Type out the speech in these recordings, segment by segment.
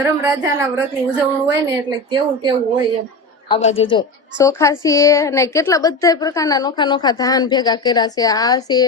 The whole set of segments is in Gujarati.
ધર્મરાજાના વ્રતની ઉજવણી હોય ને એટલે કેવું કેવું હોય એમ. આ બાજુ જો ચોખા છે અને કેટલા બધા પ્રકારના નોખા નોખા ધાન ભેગા કર્યા છે. આ છે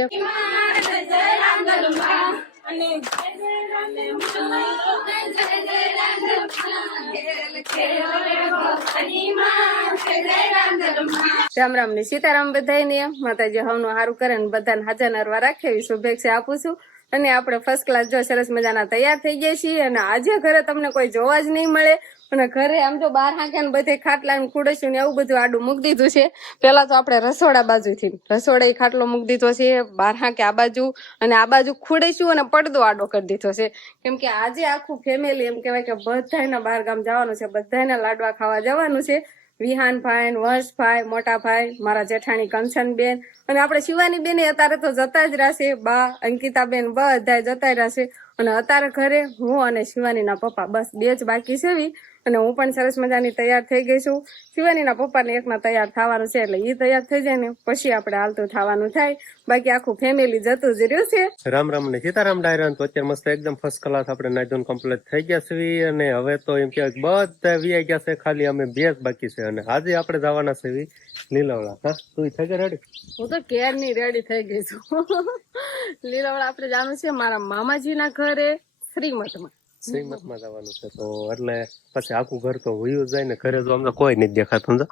રામ રામ ને સીતારામ બધાને માતાજી હવનું સારું કરે ને બધાને હાજર નરવા રાખે એવી શુભેચ્છા આપું છું. અને આપણે ફર્સ્ટ ક્લાસ જો સરસ મજાના તૈયાર થઈ ગયા છીએ અને આજે ઘરે તમને કોઈ જોવા જ નહીં મળે. અને ઘરે આમ તો બાર હાંક્યા બધે ખાટલા ખુડસ્યું ને એવું બધું આડું મૂકી દીધું છે. પેલા તો આપણે રસોડા બાજુથી, રસોડે ખાટલો મૂકી દીધો છે, બાર હાંકે આ બાજુ અને આ બાજુ ખુડસ્યું અને પડદો આડો કરી દીધો છે. કેમ કે આજે આખું ફેમિલી એમ કહેવાય કે બધાને બાર ગામ જવાનું છે બધાને લાડવા ખાવા જવાનું છે. વિહાનભાઈ વંશભાઈ મોટાભાઈ મારા જેઠાણી કંચનબેન અને આપણે શિવાની બેન અત્યારે તો જતા જ રહેશે, બા, અંકિતાબેન બધા જતા રહેશે અને અત્યારે ઘરે હું અને શિવાનીના પપ્પા, બસ બે જ બાકી છે. અને હું પણ સરસ મજાની તૈયાર થઈ ગઈ છું. શિવાનીના પપ્પાને એકના તૈયાર થવાનું છે એટલે એ તૈયાર થઈ જાય ને પછી આપણે હાલતું થવાનું થાય. બાકી આખું ફેમિલી જતું જ રહ્યું છે. રામ રામ ને સીતારામ ડાયરા તો અત્યારે મસ્ત એકદમ ફર્સ્ટ ક્લાસ આપણે નાઇધોન કમ્પ્લીટ થઈ ગયા છે અને હવે તો એમ કે બધા વીઆઈ ગયા છે ખાલી અમે બે જ બાકી છે અને આજે આપણે જવાના છે વી લીલવડા. હા તું થઈ ગઈ રેડી હું તો કેરની રેડી થઈ ગઈ છું. લીલાવડા આપણે જાણું છે મારા મામાજીના ઘરે શ્રીમતમાં શ્રીમતમાં જવાનું છે. તો એટલે પછી આખું ઘર તો વયું જાય ને ઘરે તો અમને કોઈ નથી દેખાતું સમજો?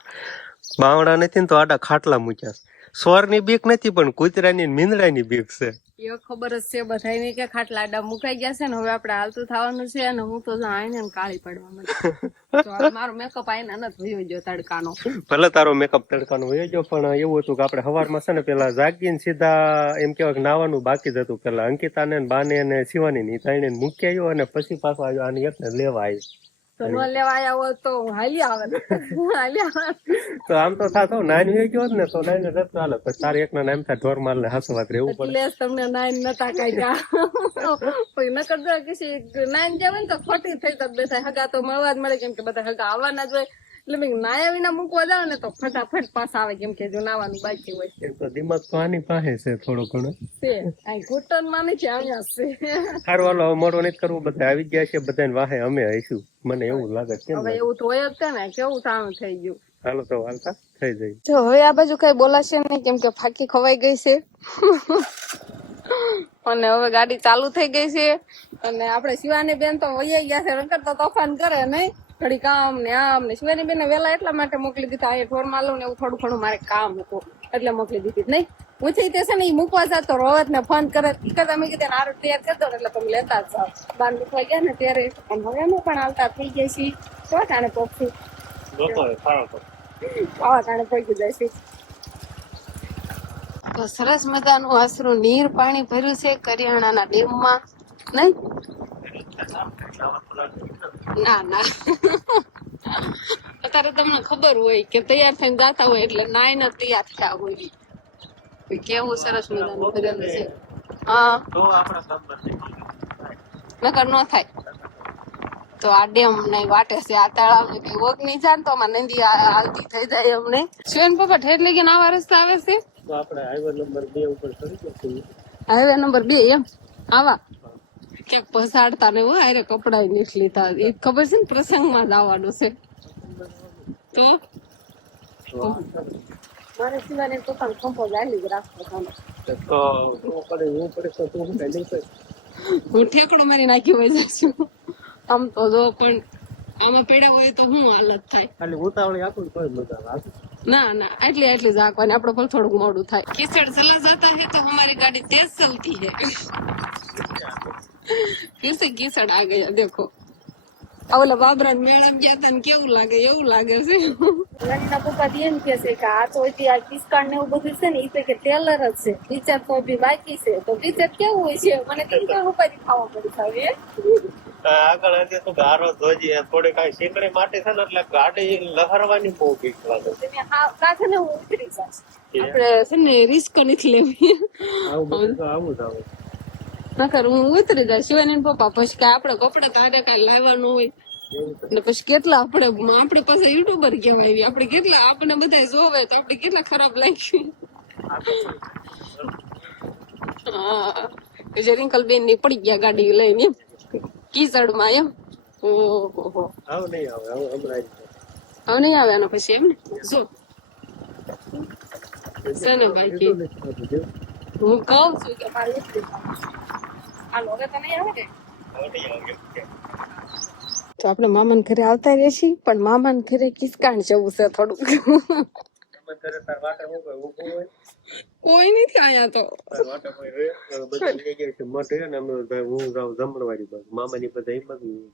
બાવડા નથી ને તો આડા ખાટલા મૂક્યા છે. સ્વરની બીક નથી પણ કૂતરાની ને મીંદડાની બીક છે. એ ખબર જ છે બધાને કે ખાટલા આડા મુકાઈ ગયા છે ને હવે આપણે હાલતું થવાનું છે અને હું તો આઈને ને કાળી પડવા મારો મેકઅપ આઈને નથી ભયો ગયો તડકાનો. ભલે તારો મેકઅપ તડકાનો વયો ગયો પણ એવું હતું કે આપણે સવારમાં છે ને પેલા જાગીને સીધા એમ કેવા કે નાવાનું બાકી જ હતું. પેલા અંકિતાને ને બાને ને શિવાની ની ત્રણે મૂકી આવ્યો અને પછી પાછો આવ્યો આની એકને લેવા આવ્યો. તો ન લેવા આવ્યા હોત તો હાલી આવે. હાલી આવે. તો આમ તો થાતો નાની વહી ગયો ને તો નાઈને રસ્તો હાલે પછી તારે એકના નામ થાય ઢોર માલ ને હાસવાત રહેવું પડે એટલે તમને નાઈન નતા કાઢ્યા કોઈ ન કરતો કે નાઈન જાય ને તો ખોટી થઈ તો બેઠા હગા તો મળવા જ મળે કેમ કે બધા હગા આવવાના જ હોય. એટલે મેં નાયા વિના મૂકવા જાવ ને તો ફટાફટ પાછા આવે કેમ કે જો નાવાનું બાકી હોય. એમ તો દિમાગ તો આની પાસે છે થોડો ઘણો. છે. અહીં ઘૂંટણમાં નથી અહીંયા છે. સારું હાલો મોડો નથી કરવું બધા આવી ગયા છે બધાને વાહે અમે આવીશું. મને એવું લાગે છે હવે એવું તો હોય જ છે ને કેવું તાણું થઈ ગયું. હાલો તો હાલતા થઈ જાય. જો હવે આ બાજુ કઈ બોલાશે નહીં કેમ કે ફાકી ખવાઈ ગઈ છે. અને હવે ગાડી ચાલુ થઈ ગઈ છે. અને આપણે શિવાની બેન તો વૈયા ગયા છે નકર તો તોફાન કરે નહીં. ઘડી કામ ને આમ ને શિવાની બેન વેલા એટલા માટે મોકલી દીધા એ ઢોર માલું ને એવું થોડું ઘણું મારે કામ હતું એટલે મોકલી દીધી. નહીં પૂછી તે છે ને એ મૂકવા જતો રોવત ને ફોન કરે કરતા મેં કીધું હારું તૈયાર કરી દો એટલે તમે લેતા જ જાઓ. બાર મૂકવા ગયા ને ત્યારે અને હવે અમે પણ આવતા થઈ ગયા છીએ. તો ટાણે પોખી આવા ટાણે પહોંચી જાય છે. તો સરસ મજાનું આશરું નીર પાણી ભર્યું છે કરિયાણાના ડેમમાં. નહીં? ના ના. અત્યારે તમને ખબર હોય કે તૈયાર થઈને ગાતા હોય એટલે નાઈ ને તૈયાર થયા હોય. કેવું સરસ મજાનું ભજન છે. હા. નકર ન થાય. તો આ ડેમ ને વાટે છે આ તળાવ ને કઈ વગ નહીં જાણ તો આમાં નદી આવતી હાલતી થઈ જાય અમને શિવન પપ્પા ઠેર લઈ ગયા આવા રસ્તા આવે છે? આપણે હાઈવે નંબર બે ઉપર હાઈવે નંબર બે એમ? આવા. क्या पसाड़ता ने वो अरे कपड़ा ही नहीं लेता एक खबर से प्रसंग में दावाड़ो से तो मारे से तो कंफर्म हो जाए लिख रहा तो तो पर वो पर तो तुम पहले से हूँ ठेकड़ो मेरी नाकी हो जा हम तो जो पण आमा पेड़ा होए तो हूँ हालत थाय खाली उतावली आपो तो मज़ा आ ना ना एटले एटले जाकवाने आपड़ो फल थोड़ो मोड़ू थाय किसड़ चला जाता है तो हमारी गाड़ी तेज चलती है फिर से किसड आ गया देखो આ ઓલા બાબરા મેળામાં ગયા હતા ને કેવું લાગે એવું લાગે છે ના પપ્પા એમ કે છે કે આ તો હજી આ કિસકાણ ને એવું બધું છે ને એ કે ટેલર જ છે પિક્ચર તો બી બાકી છે તો પિક્ચર કેવું હોય છે મને કેમ કે ઉપાધિ ખાવા પડી ખાવી આગળ હતી તો ગારો ધોજી થોડી કાંઈ શીકડી માટે છે ને એટલે ગાડી લહરવાની બહુ બીક લાગે તમે હા કાંઠે ને હું ઉતરી જાય આપણે છે ને રિસ્ક નથી લેવી આવું બધું તો આવું જ આવે નકર હું ઉતરી જાય શિવાની પપ્પા પછી કે આપણે કપડા તારે કાંઈ લાવવાનું હોય. ને પછી કેટલા આપણે આપણે પાસે યુટ્યુબર કેમ આવી? આપણે કેટલા આપણે બધા જોવે તો આપણે કેટલા ખરાબ લાગ્યું. હા રિંકલ બેનની પડી ગયા ગાડી લઈને કીચડમાં એમ. ઓહો આવ નહીં આવે આવ નહીં પછી એમ ને? જો. શેને બાકી હું કહું છું કે મારે તો આપણે મામાને ઘરે આવતા રહીએ છીએ પણ મામાને ઘરે કિસકાણ જવું છે થોડુંક. ઘરે તાર વાટે કોઈ ઊભું હોય કોઈ નથી અહીંયા તો. હે હું હું.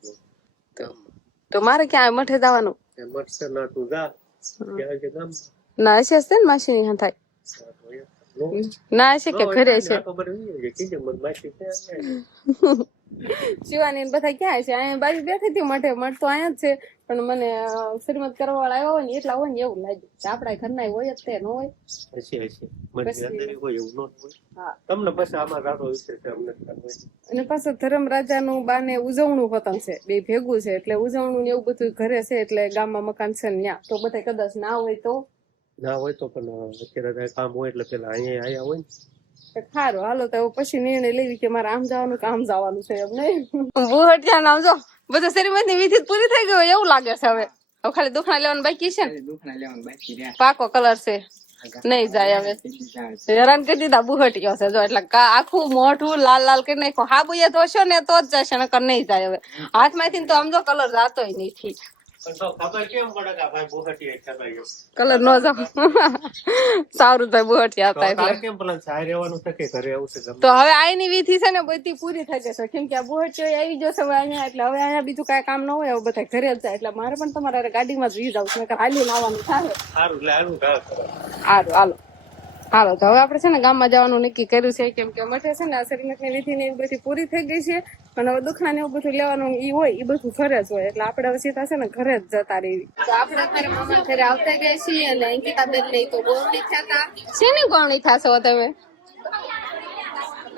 તો મારે ક્યાં મઠે જવાનું? એ મઠ છે ના તું જા. ના છે ગામ. ના હશે ને માસી ની થાય. ના છે કે ઘરે છે. શિવાની બધા ક્યાં છે? અહીંયા બાજુ બેઠી હતી મઠે મઠ તો અહીંયા જ છે. પણ મને શ્રીમદ કરવા વાળા આવ્યો હોય ને એટલા હોય ને એવું લાગ્યું. કે આપણા ઘરના હોય જ તે ન હોય. તમને પછી આમાં રાતો. અને પાછું ધર્મ રાજાનું બાને ઉજવણું પતંગ છે. બે ભેગું છે. એટલે ઉજવણું ને એવું બધું ઘરે છે. એટલે ગામમાં મકાન છે ને ત્યાં. તો બધા કદાચ ના હોય તો ના હોય તો પણ અત્યારે કામ હોય એટલે પેલા અહીંયા આયા હોય ને. સારું હાલો તો પછી નિર્ણય લેવી કે મારે આમ જવાનું કામ જવાનું છે એમ નહીં. બુહટિયા નામ જો બધું શરીરની વિધિ પૂરી થઈ ગયો એવું લાગે છે હવે. હવે ખાલી દુખણા લેવાનું બાકી છે ને? દુખના લેવાનું બાકી રહ્યા. પાકો કલર છે. નહીં જાય હવે. હેરાન કરી દીધા બુહટિયો છે જો એટલે આખું મોઢું લાલ લાલ કરી નાખ્યું. હા બુયા ધોશો ને તો જ જશે નકર નહીં જાય હવે. હાથમાંથી તો આમ જો કલર જાતો નથી. કલર નો જાવ. સારું ભાઈ ઘરે આવું છે તો હવે આની વિધિ છે ને બધી પૂરી થઈ જશે. કેમ કે આ બુહટિયો આવી જશે હવે અહીંયા એટલે હવે અહીંયા બીજું કાંઈ કામ ન હોય હવે બધા ઘરે જ જાય. એટલે મારે પણ તમારે ગાડીમાં જ વી જાવ છું. હાલીને આવવાનું થાય. સારું. હારું હાલો. હાલો તો હવે આપણે છે ને ગામમાં જવાનું નક્કી કર્યું છે કેમ કે મઠે છે ને આ શ્રીમતની વિધિ ને એ બધી પૂરી થઈ ગઈ છે. અને હવે દુખણા ને એવું બધું લેવાનું ઈ હોય એ બધું ઘરે જ હોય. એટલે આપણે હવે સીધા છે ને ઘરે જ જતા રહી તો આપણે અત્યારે મામા ઘરે આવતા ગયા છીએ અને અંકિતા બેન ને તો ગોવણી થતા. શેની ગોવણી થશો તમે?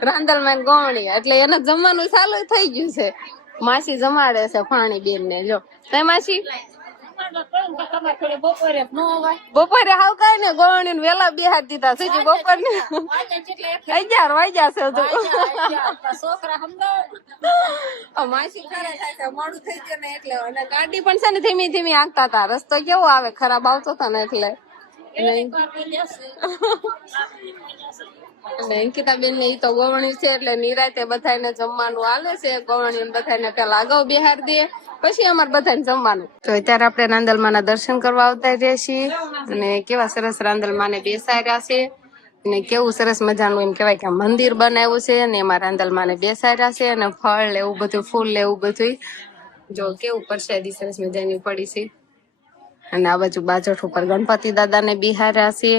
રાંદલમાં ગોવણી એટલે એને જમવાનું ચાલુ થઈ ગયું છે. માસી જમાડે છે ફાણી બેન ને જો. તે માસી? બપોરે હાવ કઈ ને ગોવણી ને વેલા બેહાર દીધા. સુધી બપોર ને અગિયાર વાગ્યા છે હજુ. માસી ખરા થાય મોડું થઈ ગયું ને એટલે. અને ગાડી પણ છે ને ધીમી ધીમી આંકતા હતા. રસ્તો કેવો આવે ખરાબ આવતો હતો ને એટલે. અને અંકિતાબેન ને ઈ તો ગોવણી છે એટલે નિરાતે બધાને જમવાનું આલે છે. ગોવણી બધાને પેલા અગાઉ બિહાર દે. પછી અમારે બધાને જમવાનું. તો અત્યારે આપણે રાંદલમાં ના દર્શન કરવા આવતા રહીએ છીએ અને કેવા સરસ રાંદલમાં ને બેસાડ્યા છે. અને કેવું સરસ મજાનું એમ કહેવાય કે મંદિર બનાવ્યું છે અને એમાં રાંદલમાં ને બેસાડ્યા છે અને ફળ લેવું બધું, ફૂલ લેવું બધું જો કેવું પરસાદી સરસ મજાની પડી છે. અને આ બાજુ બાજઠ ઉપર ગણપતિ દાદા ને બિહાર્યા છે.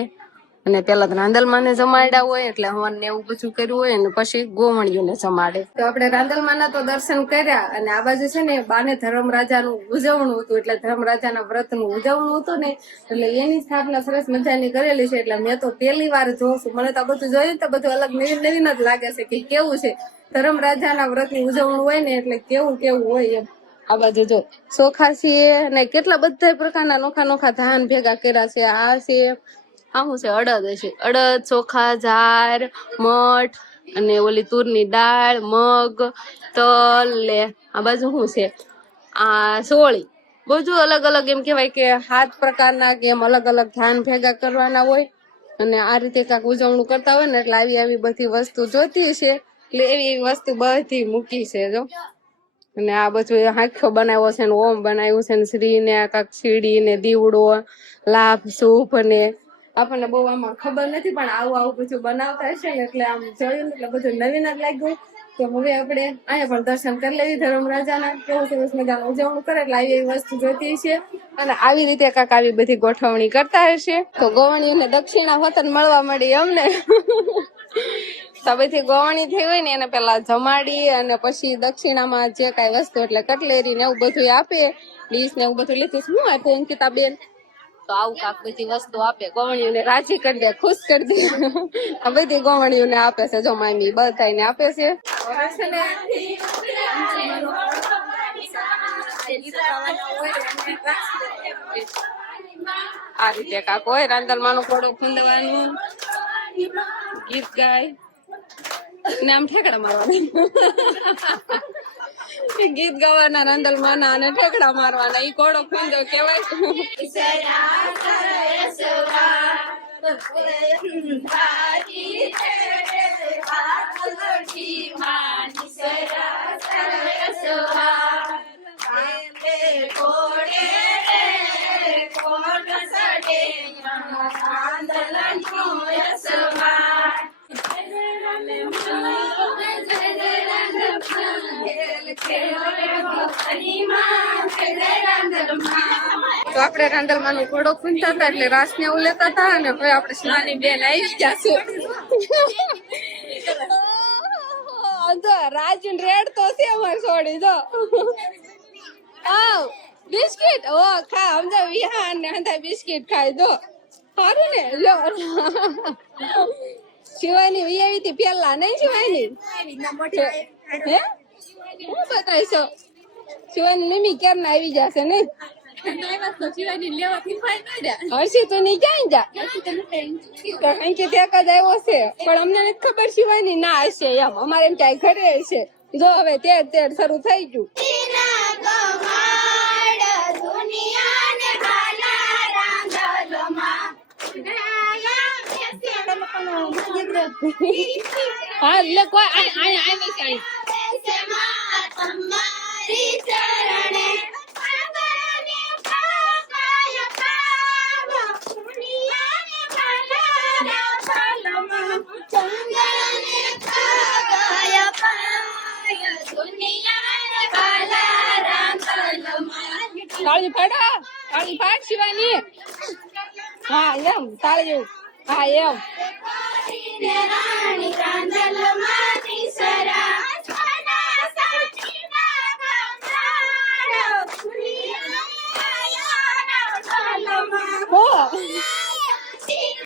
અને પેલા રાંદલમાં ને જમાડ્યા હોય એટલે હવન ને એવું બધું કર્યું હોય અને પછી ગોવણીઓને જમાડે. તો આપણે રાંદલમાં ના તો દર્શન કર્યા અને આ બાજુ છે ને બાને ધર્મરાજાનું ઉજવણું હતું, એટલે ધર્મરાજાના વ્રતનું ઉજવણું હતું ને, એટલે એની સ્થાપના સરસ મજાની કરેલી છે, એટલે મેં તો પહેલી વાર જોઉં મને તો બધું જોયું તો બધું અલગ નવીન નવીન જ લાગે છે કે કેવું છે. ધર્મરાજાના વ્રતની ઉજવણું હોય ને એટલે કેવું કેવું હોય એમ. આ બાજુ જો ચોખા છે અને કેટલા બધા પ્રકારના નોખા નોખા ધાન ભેગા કર્યા છે. આ છે આ હું છે, અડદ હશે. અડદ, ચોખા ઝાર મઠ અને ઓલી તુરની દાળ, મગ, તલ, લે. આ બાજુ શું છે? આ સોળી. બધું અલગ અલગ એમ કહેવાય કે સાત પ્રકારના કે એમ અલગ અલગ ધાન ભેગા કરવાના હોય. અને આ રીતે કાંઈક ઉજવણું કરતા હોય ને, એટલે આવી આવી બધી વસ્તુ જોતી છે. એટલે એવી એવી વસ્તુ બધી મૂકી છે, જો. અને આ બધું હાંખ્યો બનાવ્યો છે ને, ઓમ બનાવ્યું છે ને શ્રી ને કાંક સીડી ને દીવડો, લાભ સૂપ ને આપણને બહુ આમાં ખબર નથી, પણ આવું આવું બધું બનાવતા હશે ને એટલે આમ જોયું એટલે બધું નવીન જ લાગ્યું. તો હવે આપણે અહીંયા પણ દર્શન કરી લેવી ધર્મરાજાના કેવું સરસ મજાનું ઉજવણું કરે એટલે આવી એવી વસ્તુ જોતી છે અને આવી રીતે કાંક આવી બધી ગોઠવણી કરતા હશે. તો ગોવણીઓને દક્ષિણા વતન મળવા મળી અમને. બધી ગોવણી થઈ હોય ને એને પેલા જમાડી અને પછી દક્ષિણામાં જે કાંઈ વસ્તુ એટલે કટલેરી ને એવું બધું આપે. ડીશ ને એવું બધું લીધું શું આપે અંકિતા બેન તો આવું કાક બધી વસ્તુ આપે. ગોવણીઓને રાજી કરી દે ખુશ કરી દે. આ બધી ગોવણીઓને આપે છે જો મામી બધાને આપે છે. ને આ રીતે કાક હોય રાંદલમાનું કોડો ફૂંદવાનું ગીત ગાય. ને આમ ઠેકડા મારવાનું. ગીત ગાવાના રંદલ માના અને ઠેકડા મારવાના ઈ કોડો ફીંદો કહેવાય તો આપણે રાંદલમાં નું ઘોડો ખૂંચતા હતા એટલે રાસ ને એવું લેતા હતા અને હવે આપણે શિવાની બેન આવી ગયા છે. જો રાજુ રેડ તો છે અમારે છોડી જો. આવ બિસ્કિટ? ઓ ખા સમજા વિહાન ને હંધા બિસ્કિટ ખાઈ દો સારું ને લો. શિવાની વી આવી હતી પેલા નહીં શિવાની? હે? હું બતાવીશો શિવાની કેમ ના આવી જશે ને? હર્ષિ તો નહીં ક્યાં જા. અંકે ત્યાં કદ આવ્યો છે. પણ અમને નથી ખબર શિવાની ના હશે એમ. અમારે એમ ક્યાંય ઘરે હશે. જો હવે તેર તેર શરૂ થઈ ગયું. હા એટલે કોઈ આ. તાળી પાડો તાળી પાડ શિવાની હા એમ તાળી હા એમ હો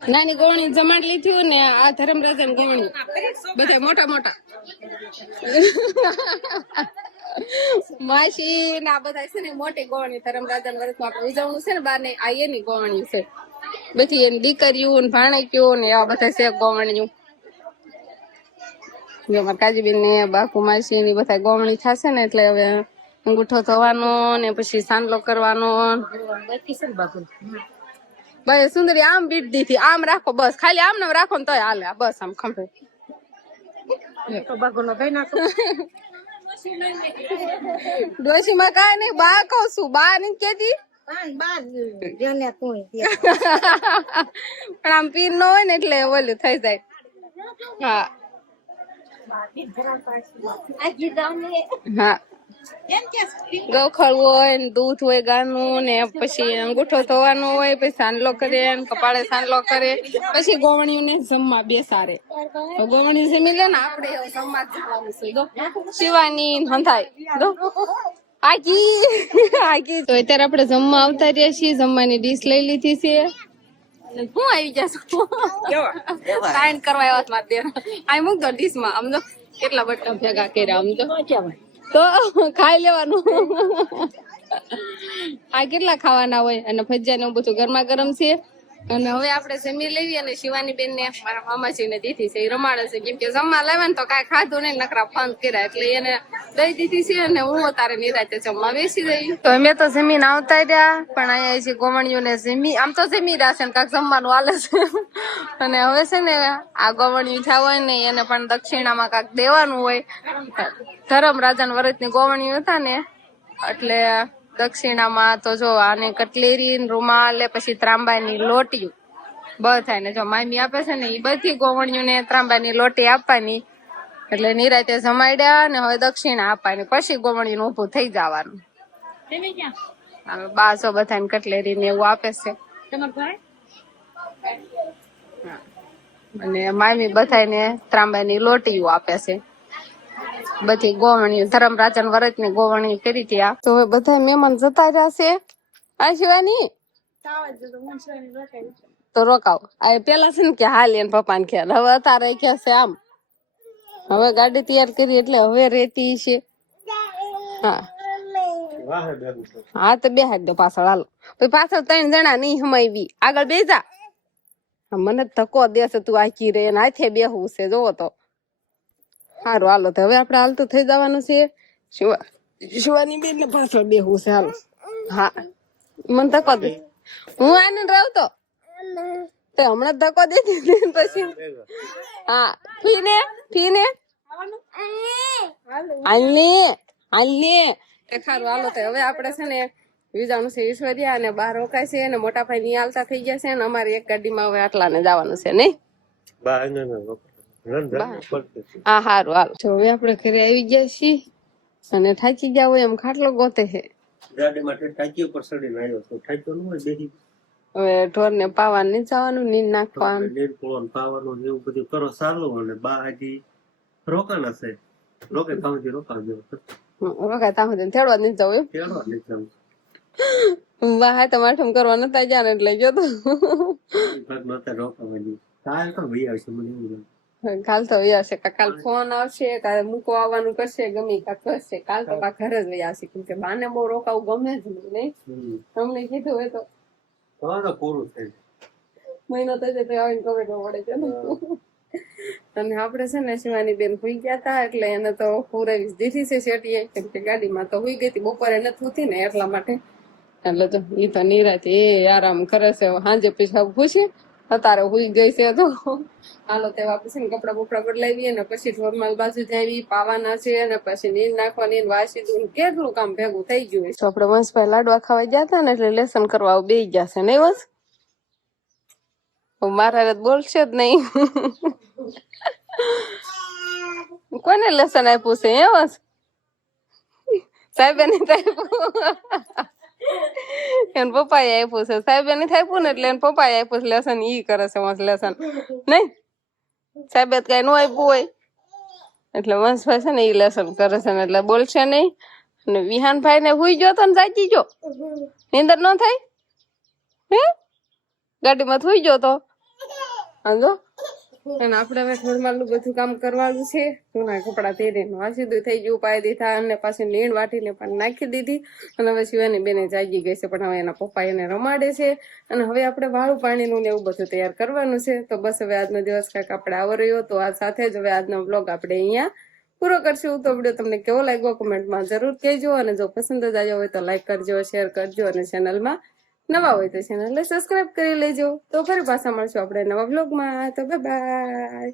નાની ગોવણી જમાડ લીધું ને આ ધર્મરાજન ગોણી બધા મોટા મોટા. માસી ને આ બધા છે ને મોટી ગોવણી. વર્ષમાં આપણે ઉજવણું છે ને બાર ને આ એની ગોવણી છે. બધી એની દીકરીઓ ને ભાણકીઓ ને એવા બધા છે ગોવણીઓ અમારા કાજીબેન ને બાપુ, માસી ની બધા ગોવણી થશે ને એટલે હવે અંગૂઠો થવાનો ને પછી સાંડલો કરવાનો. બસ સુંદરી આમ બીટ દીધી આમ રાખો બસ. ખાલી આમ ને રાખો ને તોય હાલે. બસ આમ ખંભે. ડોશીમાં કાઈ નહીં બા કઉ છું બા ની કેતી? પણ આમ પીર નો હોય ને એટલે ઓલું થઈ જાય. હા. હા. ગૌખળ હોય ને દૂધ હોય ગાનું ને પછી અંગૂઠો થવાનો હોય પછી સાંડલો કરે ને કપાળે સાંડલો કરે પછી ગોવણીઓને જમવા બેસારે ગોવણી જમી લે ને આપણે જમવા જવાનું છે. શિવાની હંધાય. જો આકી. આકી. તો અત્યારે આપણે જમવા આવતા રહ્યા છીએ. જમવાની ડીશ લઈ લીધી છે. હું આવી જશું સાઈન કરવા આવ્યા મારા દેર આ મૂક દો ડીશમાં આમ તો કેટલા બટન ભેગા કર્યા આમ જો. તો ખાઈ લેવાનું. આ કેટલા ખાવાના હોય? અને ભજીયા ને બધું ગરમા ગરમ છે? અને હવે આપણે જમી લેવી અને શિવાની બેન ને મારા મામાજી ને દીધી છે. એ રમાડે છે. કેમ કે જમવા લાવે ને તો કાંઈ ખાધું નહીં, નકરા ફોન કર્યા. એટલે એને દઈ દીધી છે અને હું તારે નિરાતે જમવા બેસી ગઈ તો અમે તો જમીન આવતા રહ્યા, પણ અહીંયા છે ગોવણીઓને જમી, આમ તો જમી રહ્યા છે ને કાંઈક જમવાનું હાલે છે. અને હવે છે ને આ ગોવણિયું હોય ને એને પણ દક્ષિણામાં કાંઈક દેવાનું હોય. ધરમ રાજા વરતની ગોવણીઓ હતા ને, એટલે દક્ષિણામાં તો જો આને કટલેરી રૂમાલ પછી ત્રાંબાની લોટી બધા જો મામી આપે છે ને એ બધી ગોવણીઓને ત્રાંબાની લોટી આપવાની. એટલે નિરાતે જમાડ્યા ને હવે દક્ષિણા આપવાની. પછી ગોવણિયું ઊભું થઈ જવાનું. બાસો બધાને કટલેરી ને એવું આપે છે. અને મામી બધાને ત્રાંબાની લોટી આપે છે. બધી ગોવણીઓ ધર્મરાજન વરતની ગોવણીઓ કરી હતી આ. તો હવે બધા મહેમાન જતા રહ્યા છે. આ શિવાની? તો રોકાવ. આ પેલા છે ને કે હાલ એને પપ્પા ને ખ્યાલ. હવે અતારે કે છે આમ? હવે ગાડી તૈયાર કરી એટલે હવે રેતી છે. હા. હા, તો બેહાડ દો પાછળ, હાલો. પછી પાછળ ત્રણ જણા નહીં હમાવી આગળ બેજા મને ધક્કો દેશે તું આખી રે ને હાથે બેહવું છે, જોવો તો. સારું હાલો, તો હવે આપણે હાલતું થઈ જવાનું છે. શિવા, શિવાની બેન ને પાછળ બેહવું છે, હાલો. હા. મને ધક્કો દે. હું આને રહું તો? તે હમણાં ધક્કો દે ને પછી. હા. ફીને ફીને હાલને હાલને એ ખારું, હાલો, તો હવે આપણે છે ને વિજાનું છે ઈશ્વરિયા અને બહાર રોકાય છે અને મોટા ભાઈ ની હાલતા થઈ ગયા છે અને અમારે એક ગાડીમાં હવે આટલાને જવાનું છે, નહીં? બા હા હારું હાલ તો હવે આપણે ઘરે આવી ગયા છીએ અને થાકી ગયા હોય એમ ખાટલો ગોતે છે. ગાડીમાં ટાંકી ઉપર ચડીને આવ્યો તો ટાંક્યો ન હોય બેહી. હવે ઢોર ને પાવા નહીં જવાનું નીંદ નાખવાનું. પોળો પાવાનું ને એવું બધું કરો સારું અને બા હજી રોકાણા છે રોકે રોકાણ રોકાવજો રોકાય ત્યાં સુધી તેડવા નહીં જવું એમ. નહીં જવું વાહ હાય તમાઠમ કરવા નતા ગયા ને એટલે ગયો તો. ભાગ નતા રોકાવાની. કાલ તો ભાઈ આવશે મને એવું. કાલ તો વહી છે. કાલ ફોન આવશે કાલે મૂકવા આવવાનું કરશે ગમે કા કરશે. કાલ તો કા ઘરે જ વહી છે કેમ કે બાને બહુ રોકાવું ગમે જ નહીં તમને કીધું હોય તો. પૂરું થઈ મહિનો તો જતો આવીને ખબર તો પડે છે અને આપણે છે ને શિવાની બેન હુઈ ગયા હતા એટલે એને તો પુરાવી દીધી છે શેટીએ કેમ કે ગાડીમાં તો હુઈ ગઈ હતી બપોરે નથી હોતી ને એટલા માટે. એટલે તો એ તો નિરાતે એ આરામ કરે છે સાંજે પછી પૂછે. અત્યારે હુઈ ગઈ છે તો. હાલો, તે વાપસ કપડા બપડા બદલાવીએ ને પછી ફોર્મલ બાજુ જાવી, પાવાના છે અને પછી નીર નાખવાની વાસી દઉં કેટલું કામ ભેગું થઈ ગયું. તો આપણે વંશભાઈ લાડવા ખાવા ગયા હતા ને એટલે લેસન કરવા બે ગયા છે, નહીં વંશ? મારા બોલશે જ નહીં. કોને લેસન આપ્યું છે એ વંશ? સાહેબ નહીં આપ્યું. એને પપ્પાએ આપ્યું છે. સાહેબે નથી આપ્યું ને એટલે એને પપ્પાએ આપ્યું છે લેસન, ઈ કરે છે વંશ લેસન. નહીં? સાહેબે કઈ નું આપ્યું હોય. એટલે વંશભાઈ છે ને ઈ લેસન કરે છે ને એટલે બોલશે નહીં. અને વિહાનભાઈ ને હુઈ ગયો તો ને જાગી ગયો. નીંદર ન થાય હે? ગાડીમાં હુઈ ગયો તો. હાલો? અને આપણે હવે ઘરમાંનું બધું કામ કરવાનું છે. જૂના કપડા પહેરીને વાસીદું થઈ ગયું પાય દીધા અને પાછી નીણ વાટીને પણ નાખી દીધી. અને હવે શિવાની બેને જાગી ગઈ છે, પણ હવે એના પપ્પા એને રમાડે છે. અને હવે આપણે વાળું પાણીનું ને એવું બધું તૈયાર કરવાનું છે. તો બસ હવે આજનો દિવસ કાંઈક આપણે આવો રહ્યો તો આ સાથે જ હવે આજનો બ્લોગ આપણે અહીંયા પૂરો કરશું. તો વીડિયો તમને કેવો લાગ્યો કમેન્ટમાં જરૂર કહેજો. અને જો પસંદ જ આવ્યો હોય તો લાઈક કરજો, શેર કરજો અને ચેનલમાં નવા હોય તો ચેનલને સબસ્ક્રાઇબ કરી લેજો. તો ફરી પાછા મળશું આપણે નવા બ્લોગમાં તો બાય